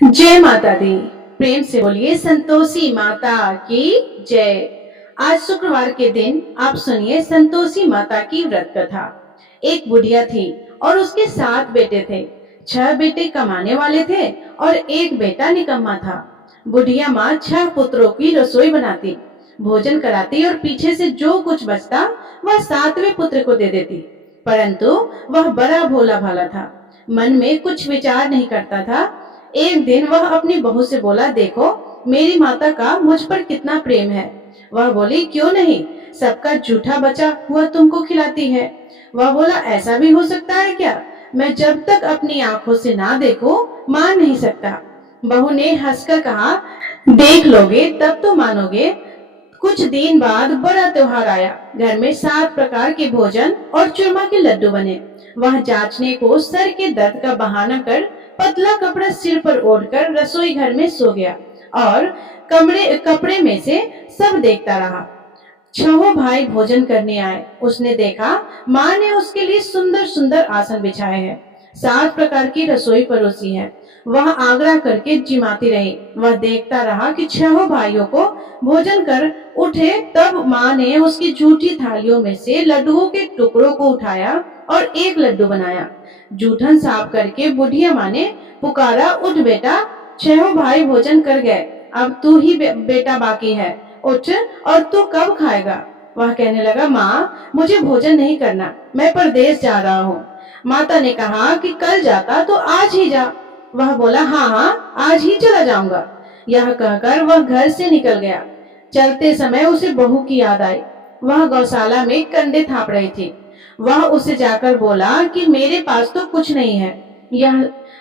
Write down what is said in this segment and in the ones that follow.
जय माता दी। प्रेम से बोलिए संतोषी माता की जय। आज शुक्रवार के दिन आप सुनिए संतोषी माता की व्रत कथा। एक बुढ़िया थी और उसके 7 बेटे थे। 6 बेटे कमाने वाले थे और एक बेटा निकम्मा था। बुढ़िया माँ 6 पुत्रों की रसोई बनाती, भोजन कराती और पीछे से जो कुछ बचता वह 7वें पुत्र को दे देती। परंतु वह बड़ा भोला भाला था, मन में कुछ विचार नहीं करता था। एक दिन वह अपनी बहू से बोला, देखो मेरी माता का मुझ पर कितना प्रेम है। वह बोली, क्यों नहीं, सबका जूठा बचा हुआ तुमको खिलाती है। वह बोला, ऐसा भी हो सकता है क्या? मैं जब तक अपनी आंखों से ना देखूं मान नहीं सकता। बहू ने हंसकर कहा, देख लोगे तब तो मानोगे। कुछ दिन बाद बड़ा त्योहार आया। घर में 7 प्रकार के भोजन और चूरमा के लड्डू बने। वह जांचने को सर के दर्द का बहाना कर पतला कपड़ा सिर पर ओढ़कर रसोई घर में सो गया और कपड़े में से सब देखता रहा। 6 भाई भोजन करने आए। उसने देखा माँ ने उसके लिए सुंदर सुंदर आसन बिछाए हैं, 7 प्रकार की रसोई परोसी है। वह आग्रह करके जिमाती रही। वह देखता रहा कि 6 भाइयों को भोजन कर उठे, तब माँ ने उसकी झूठी थालियों में से लड्डुओं के टुकड़ों को उठाया और एक लड्डू बनाया। जूठन साफ करके बुढ़िया माँ ने पुकारा, उठ बेटा, 6 भाई भोजन कर गए, अब तू ही बेटा बाकी है, उठ और तू कब खाएगा? वह कहने लगा, माँ मुझे भोजन नहीं करना, मैं परदेश जा रहा हूँ। माता ने कहा कि कल जाता तो आज ही जा। वह बोला, हाँ हाँ आज ही चला जाऊंगा। यह कहकर वह घर से निकल गया। चलते समय उसे बहू की याद आई। वह गौशाला में कंडे थाप रही थी। वह उसे जाकर बोला कि मेरे पास तो कुछ नहीं है,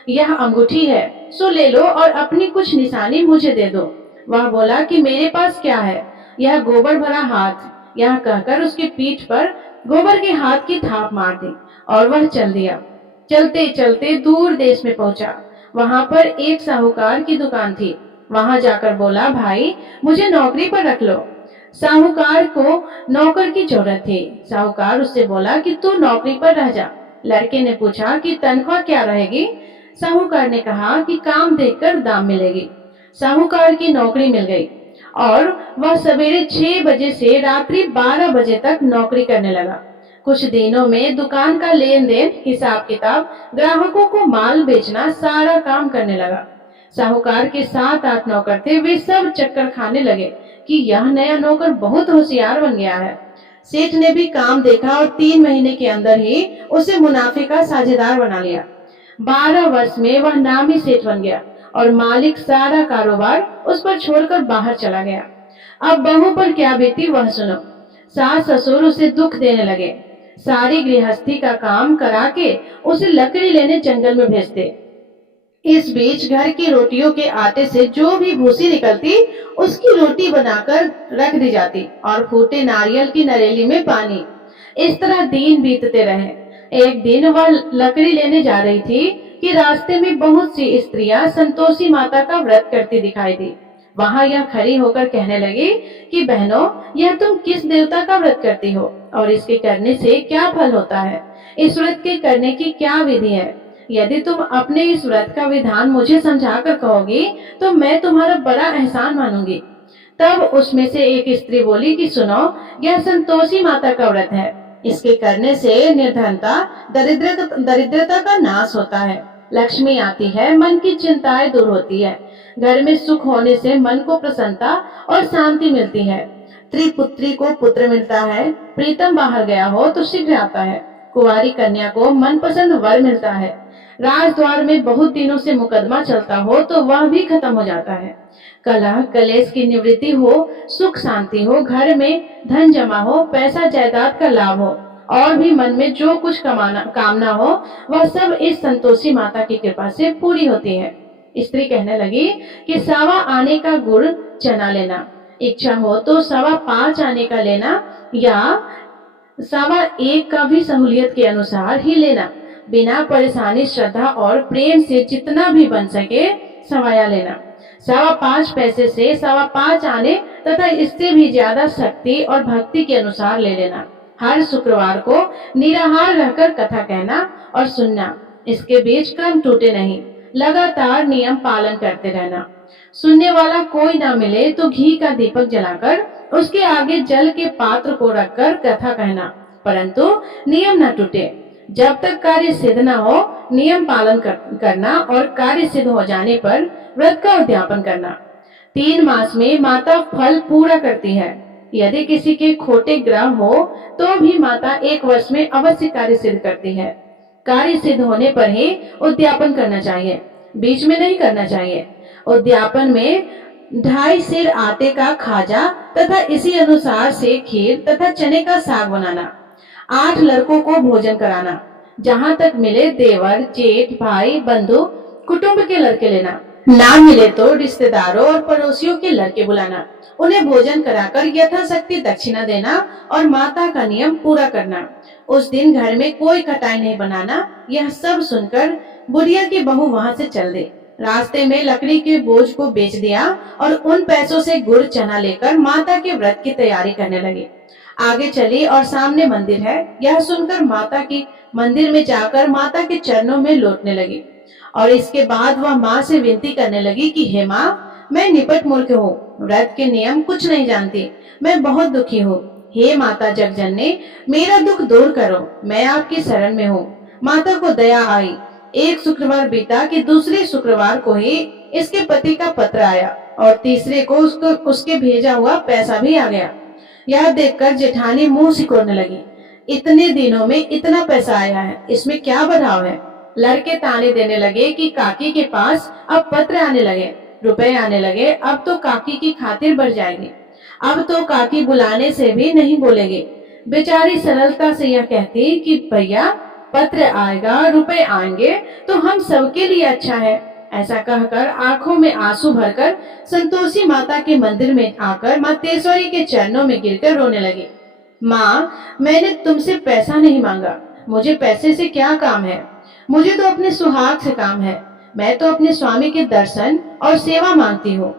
यह अंगूठी है, सो ले लो और अपनी कुछ निशानी मुझे दे दो। वह बोला कि मेरे पास क्या है, यह गोबर भरा हाथ। यह कहकर उसकी पीठ पर गोबर के हाथ की थाप मार दी और वह चल दिया। चलते चलते दूर देश में पहुंचा। वहां पर एक साहूकार की दुकान थी। वहां जाकर बोला, भाई मुझे नौकरी पर रख लो। साहूकार को नौकर की जरूरत थी। साहूकार उससे बोला कि तू नौकरी पर रह जा। लड़के ने पूछा कि तनख्वाह क्या रहेगी? साहूकार ने कहा कि काम देखकर दाम मिलेगी। साहूकार की नौकरी मिल गई और वह सवेरे 6 बजे से रात्रि 12 बजे तक नौकरी करने लगा। कुछ दिनों में दुकान का लेन देन, हिसाब किताब, ग्राहकों को माल बेचना, सारा काम करने लगा। साहूकार के 7-8 नौकर थे। वे सब चक्कर खाने लगे कि यह नया नौकर बहुत होशियार बन गया है। सेठ ने भी काम देखा और 3 महीने के अंदर ही उसे मुनाफे का साझेदार बना लिया। 12 वर्ष में वह नामी सेठ बन गया और मालिक सारा कारोबार उस पर छोड़कर बाहर चला गया। अब बहू पर क्या बीती वह सुनो। सास ससुर उसे दुख देने लगे। सारी गृहस्थी का काम करा के उसे लकड़ी लेने जंगल में भेजते। इस बीच घर की रोटियों के आटे से जो भी भूसी निकलती उसकी रोटी बनाकर रख दी जाती और फूटे नारियल की नरेली में पानी। इस तरह दिन बीतते रहे। एक दिन वह लकड़ी लेने जा रही थी कि रास्ते में बहुत सी स्त्रियां संतोषी माता का व्रत करती दिखाई दी। वहां यह खड़ी होकर कहने लगी कि बहनों, यह तुम किस देवता का व्रत करती हो और इसके करने से क्या फल होता है? इस व्रत के करने की क्या विधि है? यदि तुम अपने इस व्रत का विधान मुझे समझाकर कहोगी तो मैं तुम्हारा बड़ा एहसान मानूंगी। तब उसमें से एक स्त्री बोली कि सुनो, यह संतोषी माता का व्रत है। इसके करने से निर्धनता, दरिद्रता का नाश होता है, लक्ष्मी आती है, मन की चिंताएं दूर होती है, घर में सुख होने से मन को प्रसन्नता और शांति मिलती है, त्रिपुत्री को पुत्र मिलता है, प्रीतम बाहर गया हो तो शीघ्र आता है, कुंवारी कन्या को मनपसंद वर मिलता है, राजद्वार में बहुत दिनों से मुकदमा चलता हो तो वह भी खत्म हो जाता है, कलह कलेश की निवृत्ति हो, सुख शांति हो, घर में धन जमा हो, पैसा जायदाद का लाभ हो और भी मन में जो कुछ कामना हो वह सब इस संतोषी माता की कृपा से पूरी होती है। स्त्री कहने लगी कि 1.25 आने का गुड़ चना लेना, इच्छा हो तो 5.25 आने का लेना या 1.25 का भी सहूलियत के अनुसार ही लेना। बिना परेशानी, श्रद्धा और प्रेम से जितना भी बन सके सवाया लेना। 5.25 पैसे से 5.25 आने तथा इससे भी ज्यादा शक्ति और भक्ति के अनुसार ले लेना। हर शुक्रवार को निराहार रहकर कथा कहना और सुनना, इसके बीच क्रम टूटे नहीं। लगातार नियम पालन करते रहना। सुनने वाला कोई ना मिले तो घी का दीपक जलाकर उसके आगे जल के पात्र को रखकर कथा कहना, परंतु नियम न टूटे। जब तक कार्य सिद्ध न हो नियम पालन करना और कार्य सिद्ध हो जाने पर व्रत का उद्यापन करना। 3 मास में माता फल पूरा करती है। यदि किसी के खोटे ग्रह हो तो भी माता 1 वर्ष में अवश्य कार्य सिद्ध करती है। कार्य सिद्ध होने पर ही उद्यापन करना चाहिए, बीच में नहीं करना चाहिए। उद्यापन में 2.5 सेर आटे का खाजा तथा इसी अनुसार से खीर तथा चने का साग बनाना। 8 लड़कों को भोजन कराना। जहाँ तक मिले देवर, जेठ, भाई, बंधु, कुटुंब के लड़के लेना। ना मिले तो रिश्तेदारों और पड़ोसियों के लड़के बुलाना। उन्हें भोजन कराकर यथाशक्ति दक्षिणा देना और माता का नियम पूरा करना। उस दिन घर में कोई खटाई नहीं बनाना। यह सब सुनकर बुढ़िया की बहू वहाँ से चल दी। रास्ते में लकड़ी के बोझ को बेच दिया और उन पैसों से गुड़ चना लेकर माता के व्रत की तैयारी करने लगी। आगे चली और सामने मंदिर है। यह सुनकर माता की मंदिर में जाकर माता के चरणों में लौटने लगी और इसके बाद वह माँ से विनती करने लगी कि हे माँ, मैं निपट मूर्ख हूँ, व्रत के नियम कुछ नहीं जानती, मैं बहुत दुखी हूँ। हे माता जगजननी, मेरा दुख दूर करो, मैं आपकी शरण में हूँ। माता को दया आई। एक शुक्रवार बीता कि दूसरे शुक्रवार को ही इसके पति का पत्र आया और तीसरे को उसके भेजा हुआ पैसा भी आ गया। यह देखकर जेठानी मुंह सिकोड़ने लगी। इतने दिनों में इतना पैसा आया है, इसमें क्या बढ़ाव है। लड़के ताने देने लगे कि काकी के पास अब पत्र आने लगे, रुपए आने लगे, अब तो काकी की खातिर बढ़ जाएगी, अब तो काकी बुलाने से भी नहीं बोलेगी। बेचारी सरलता से यह कहती कि भैया पत्र आएगा, रुपए आएंगे तो हम सबके लिए अच्छा है। ऐसा कहकर आंखों में आंसू भरकर संतोषी माता के मंदिर में आकर माँ तेश्वरी के चरणों में गिरकर रोने लगी। माँ, मैंने तुमसे पैसा नहीं मांगा, मुझे पैसे से क्या काम है, मुझे तो अपने सुहाग से काम है, मैं तो अपने स्वामी के दर्शन और सेवा मांगती हूँ।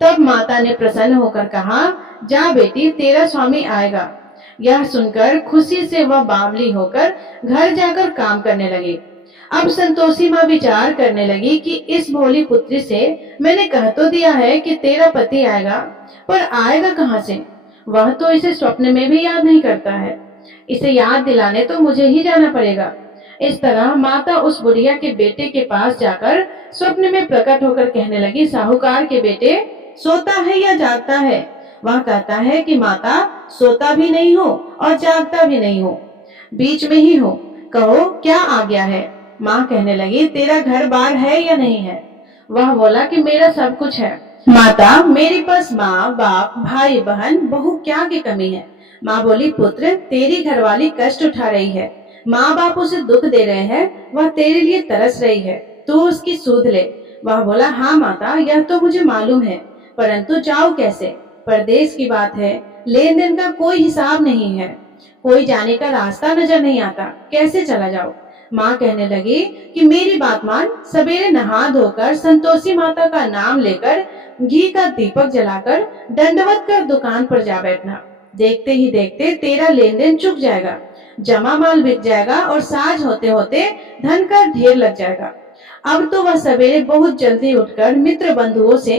तब माता ने प्रसन्न होकर कहा, जा बेटी, तेरा स्वामी आएगा। यह सुनकर खुशी से वह बावली होकर घर जाकर काम करने लगी। अब संतोषी माँ विचार करने लगी कि इस भोली पुत्री से मैंने कह तो दिया है कि तेरा पति आएगा, पर आएगा कहाँ से? वह तो इसे स्वप्न में भी याद नहीं करता है। इसे याद दिलाने तो मुझे ही जाना पड़ेगा। इस तरह माता उस बुढ़िया के बेटे के पास जाकर स्वप्न में प्रकट होकर कहने लगी, साहूकार के बेटे, सोता है या जागता है? वह कहता है कि माता, सोता भी नहीं हो और जागता भी नहीं हो, बीच में ही हो, कहो क्या आ गया है? माँ कहने लगी, तेरा घर बार है या नहीं है? वह बोला कि मेरा सब कुछ है। माता, मेरे पास माँ बाप भाई बहन बहू क्या की कमी है? माँ बोली, पुत्र, तेरी घरवाली कष्ट उठा रही है, माँ बाप उसे दुख दे रहे हैं, वह तेरे लिए तरस रही है, तू उसकी सूध ले। वह बोला, हाँ माता, यह तो मुझे मालूम है, परंतु जाओ कैसे? परदेश की बात है, लेन देन का कोई हिसाब नहीं है, कोई जाने का रास्ता नजर नहीं आता, कैसे चला जाओ? माँ कहने लगी कि मेरी बात मान, सवेरे नहा धोकर संतोषी माता का नाम लेकर घी का दीपक जलाकर दंडवत कर दुकान पर जा बैठना। देखते ही देखते तेरा लेन देन चुक जाएगा, जमा माल बिक जाएगा और साझ होते होते धन का ढेर लग जाएगा। अब तो वह सवेरे बहुत जल्दी उठकर मित्र बंधुओं से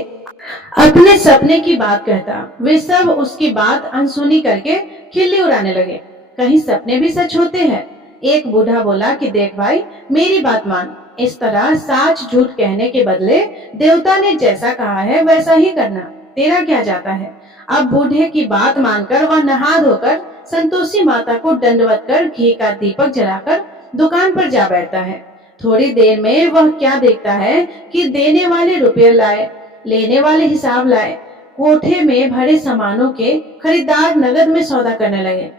अपने सपने की बात कहता। वे सब उसकी बात अनसुनी करके खिल्ली उड़ाने लगे। कहीं सपने भी सच होते हैं? एक बूढ़ा बोला कि देख भाई, मेरी बात मान, इस तरह साच झूठ कहने के बदले देवता ने जैसा कहा है वैसा ही करना, तेरा क्या जाता है? अब बूढ़े की बात मानकर वह नहा धोकर संतोषी माता को दंडवत कर घी का दीपक जलाकर दुकान पर जा बैठता है। थोड़ी देर में वह क्या देखता है कि देने वाले रुपये लाए, लेने वाले हिसाब लाए, कोठे में भरे सामानों के खरीदार नगद में सौदा करने लगे।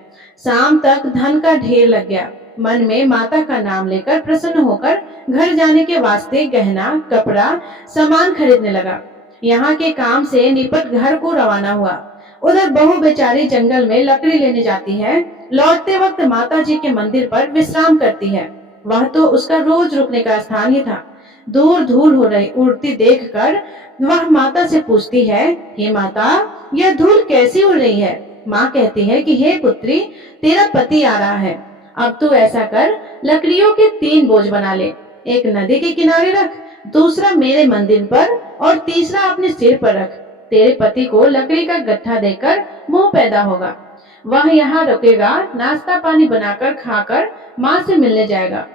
शाम तक धन का ढेर लग गया। मन में माता का नाम लेकर प्रसन्न होकर घर जाने के वास्ते गहना कपड़ा सामान खरीदने लगा। यहाँ के काम से निपट घर को रवाना हुआ। उधर बहू बेचारी जंगल में लकड़ी लेने जाती है। लौटते वक्त माता जी के मंदिर पर विश्राम करती है। वह तो उसका रोज रुकने का स्थान ही था। दूर धूल हो रही उड़ती देखकर वह माता से पूछती है, हे माता, यह धूल कैसी उड़ रही है? माँ कहती है कि हे पुत्री, तेरा पति आ रहा है। अब तू ऐसा कर, लकड़ियों के 3 बोझ बना ले, एक नदी के किनारे रख, दूसरा मेरे मंदिर पर और तीसरा अपने सिर पर रख। तेरे पति को लकड़ी का गट्ठा देकर मोह पैदा होगा। वह यहाँ रुकेगा, नाश्ता पानी बनाकर खाकर माँ से मिलने जाएगा।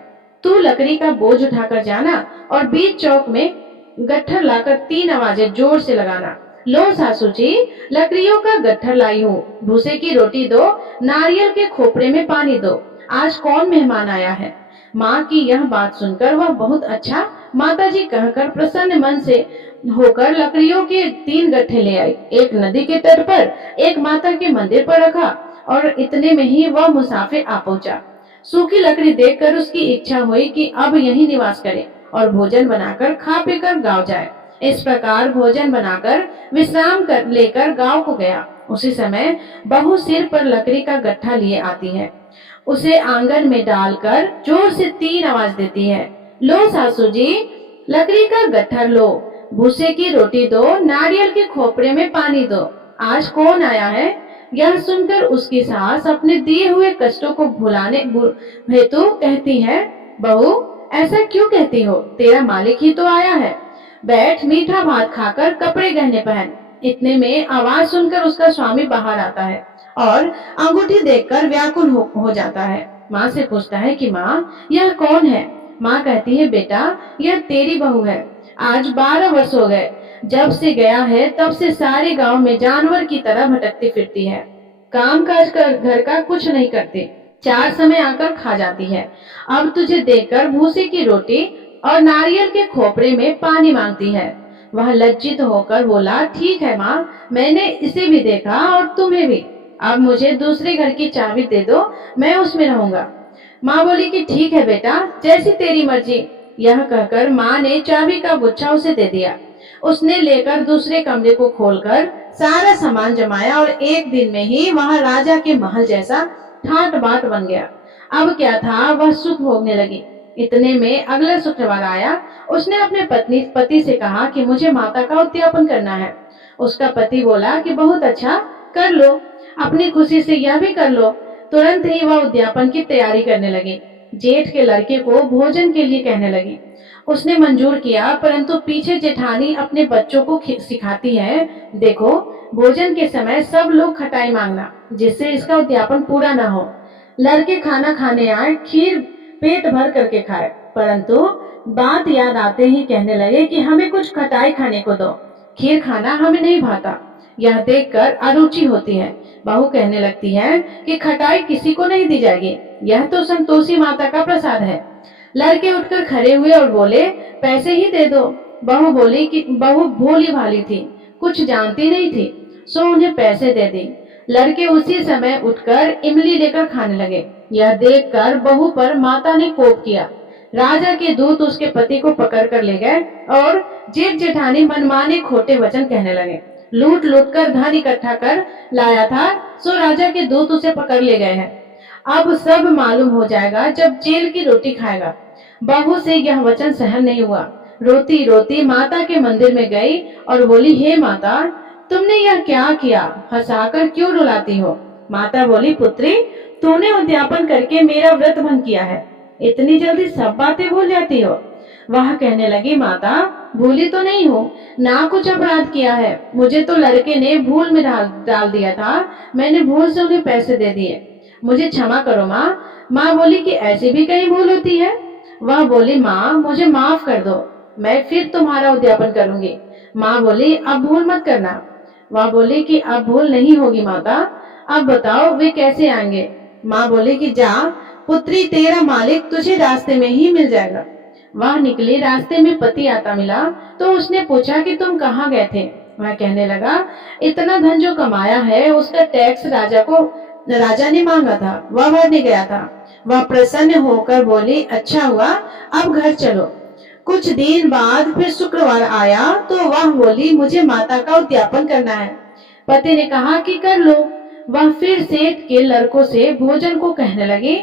तू लकड़ी का बोझ उठाकर जाना और बीच चौक में गट्ठर लाकर 3 आवाजें जोर से लगाना। लो सासू जी, लकड़ियों का गट्ठर लाई हूँ, भूसे की रोटी दो, नारियल के खोपड़े में पानी दो, आज कौन मेहमान आया है। माँ की यह बात सुनकर वह बहुत अच्छा माताजी कहकर प्रसन्न मन से होकर लकड़ियों के 3 गट्ठे ले आई। एक नदी के तट पर, एक माता के मंदिर पर रखा और इतने में ही वह मुसाफिर आ पहुंचा। सूखी लकड़ी देखकर उसकी इच्छा हुई कि अब यहीं निवास करे और भोजन बनाकर खा पीकर गाँव जाए। इस प्रकार भोजन बनाकर विश्राम कर लेकर गांव को गया। उसी समय बहू सिर पर लकड़ी का गट्ठा लिए आती है। उसे आंगन में डालकर जोर से 3 आवाज देती है। लो सासू जी, लकड़ी का गट्ठर लो, भूसे की रोटी दो, नारियल के खोपड़े में पानी दो, आज कौन आया है। यह सुनकर उसकी सास अपने दिए हुए कष्टों को भुलाने हेतु कहती है, बहू ऐसा क्यों कहती हो, तेरा मालिक ही तो आया है, बैठ मीठा भात खाकर कपड़े गहने पहन। इतने में आवाज सुनकर उसका स्वामी बाहर आता है और अंगूठी देखकर व्याकुल हो जाता है। माँ से पूछता है कि माँ यह कौन है। माँ कहती है, बेटा यह तेरी बहू है, आज 12 वर्ष हो गए, जब से गया है तब से सारे गांव में जानवर की तरह भटकती फिरती है, काम काज कर घर का कुछ नहीं करती, 4 समय आकर खा जाती है। अब तुझे देखकर भूसे की रोटी और नारियल के खोपड़े में पानी मांगती है। वह लज्जित होकर बोला, ठीक है माँ, मैंने इसे भी देखा और तुम्हें भी, अब मुझे दूसरे घर की चाबी दे दो, मैं उसमें रहूंगा। माँ बोली कि ठीक है बेटा, जैसी तेरी मर्जी। यह कहकर माँ ने चाबी का गुच्छा उसे दे दिया। उसने लेकर दूसरे कमरे को खोलकर सारा सामान जमाया और एक दिन में ही वहाँ राजा के महल जैसा ठाट बाट बन गया। अब क्या था, वह सुख भोगने लगी। इतने में अगला शुक्रवार आया। उसने अपने पति से कहा कि मुझे माता का उद्यापन करना है। उसका पति बोला कि बहुत अच्छा, कर लो, अपनी खुशी से यह भी कर लो। तुरंत ही वह उद्यापन की तैयारी करने लगी। जेठ के लड़के को भोजन के लिए कहने लगी। उसने मंजूर किया, परंतु पीछे जेठानी अपने बच्चों को सिखाती है, देखो भोजन के समय सब लोग खटाई मांगना, जिससे इसका उद्यापन पूरा न हो। लड़के खाना खाने आए, खीर पेट भर करके खाए, परंतु बात याद आते ही कहने लगे कि हमें कुछ खटाई खाने को दो, खीर खाना हमें नहीं भाता। यह देखकर अरुचि होती है। बहू कहने लगती है कि खटाई किसी को नहीं दी जाएगी, यह तो संतोषी माता का प्रसाद है। लड़के उठकर खड़े हुए और बोले, पैसे ही दे दो। बहू बोली कि बहू भोली भाली थी, कुछ जानती नहीं थी, सो उन्हें पैसे दे दी। लड़के उसी समय उठकर इमली लेकर खाने लगे। यह देखकर बहू पर माता ने कोप किया। राजा के दूत उसके पति को पकड़ कर ले गए और जेठ जेठानी मनमाने खोटे वचन कहने लगे। लूट लूट कर धन इकट्ठा कर लाया था, सो राजा के दूत उसे पकड़ ले गए हैं। अब सब मालूम हो जाएगा जब जेल की रोटी खाएगा। बहू से यह वचन सहन नहीं हुआ। रोती रोती माता के मंदिर में गई और बोली, हे माता, तुमने यह क्या किया, हंसाकर क्यों रुलाती हो। माता बोली, पुत्री, तूने उद्यापन करके मेरा व्रत भंग किया है, इतनी जल्दी सब बातें भूल जाती हो। वह कहने लगी, माता भूली तो नहीं हो, ना कुछ अपराध किया है, मुझे तो लड़के ने भूल में डाल दिया था, मैंने भूल से उन्हें पैसे दे दिए, मुझे क्षमा करो माँ। माँ बोली कि ऐसी भी कहीं भूल होती है। वह बोली, माँ मुझे माफ कर दो, मैं फिर तुम्हारा उद्यापन करूंगी। माँ बोली, अब भूल मत करना। वह बोली कि अब भूल नहीं होगी माता, अब बताओ वे कैसे आएंगे। माँ बोली कि जा पुत्री, तेरा मालिक तुझे रास्ते में ही मिल जाएगा। वह निकली, रास्ते में पति आता मिला तो उसने पूछा कि तुम कहाँ गए थे। वह कहने लगा, इतना धन जो कमाया है उसका टैक्स राजा ने मांगा था, वह भरने गया था। वह प्रसन्न होकर बोली, अच्छा हुआ, अब घर चलो। कुछ दिन बाद फिर शुक्रवार आया तो वह बोली, मुझे माता का उद्यापन करना है। पति ने कहा कि कर लो। वह फिर सेठ के लड़कों से भोजन को कहने लगी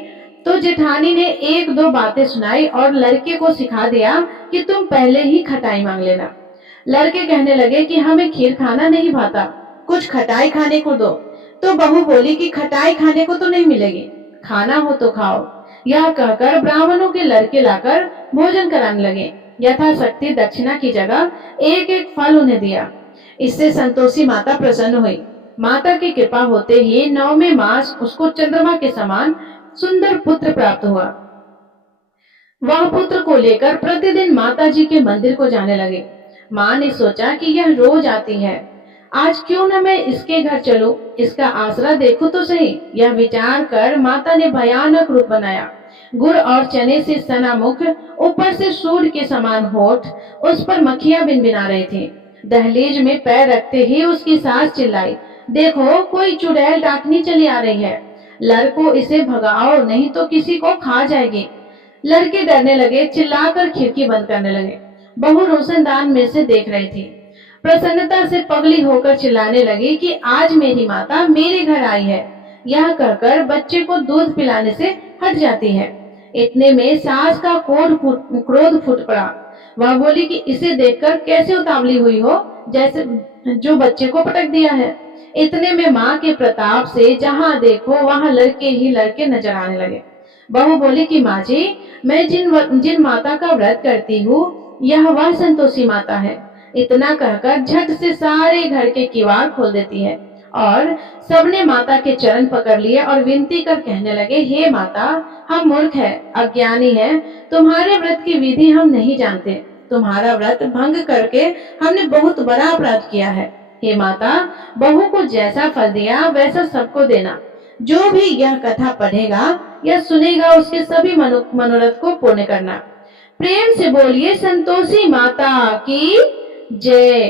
तो जेठानी ने 1-2 बातें सुनाई और लड़के को सिखा दिया कि तुम पहले ही खटाई मांग लेना। लड़के कहने लगे कि हमें खीर खाना नहीं भाता, कुछ खटाई खाने को दो। तो बहू बोली कि खटाई खाने को तो नहीं मिलेगी, खाना हो तो खाओ। यह कहकर ब्राह्मणों के लड़के लाकर भोजन कराने लगे। यथाशक्ति दक्षिणा की जगह एक एक फल उन्हें दिया। इससे संतोषी माता प्रसन्न हुई। माता की कृपा होते ही 9वें मास उसको चंद्रमा के समान सुंदर पुत्र प्राप्त हुआ। वह पुत्र को लेकर प्रतिदिन माता जी के मंदिर को जाने लगे। माँ ने सोचा कि यह रोज आती है, आज क्यों न मैं इसके घर चलूं, इसका आसरा देखूं तो सही। यह विचार कर माता ने भयानक रूप बनाया। गुड़ और चने से सना मुख, ऊपर से सूर्य के समान होठ, उस पर मक्खियां भिनभिना रही थी। दहलीज में पैर रखते ही उसकी सास चिल्लाई, देखो कोई चुड़ैल डाकनी चली आ रही है, लड़को इसे भगाओ नहीं तो किसी को खा जाएगी। लड़के डरने लगे, चिल्लाकर खिड़की बंद करने लगे। बहू रोशनदान में से देख रही थी। प्रसन्नता से पगली होकर चिल्लाने लगी कि आज मेरी माता मेरे घर आई है। यह कहकर बच्चे को दूध पिलाने से हट जाती है। इतने में सास का क्रोध फूट पड़ा। वह बोली कि इसे देखकर कैसे उतावली हुई हो, जैसे जो बच्चे को पटक दिया है। इतने में माँ के प्रताप से जहाँ देखो वहाँ लड़के ही लड़के नजर आने लगे। बहू बोली कि माँ जी, मैं जिन माता का व्रत करती हूँ, यह वह संतोषी माता है। इतना कहकर झट से सारे घर के किवाड़ खोल देती है और सबने माता के चरण पकड़ लिए और विनती कर कहने लगे, हे माता, हम मूर्ख है, अज्ञानी है, तुम्हारे व्रत की विधि हम नहीं जानते। तुम्हारा व्रत भंग करके हमने बहुत बड़ा अपराध किया है। हे माता, बहू को जैसा फल दिया वैसा सबको देना। जो भी यह कथा पढ़ेगा या सुनेगा उसके सभी मनोरथ को पूर्ण करना। प्रेम से बोलिए संतोषी माता की जय।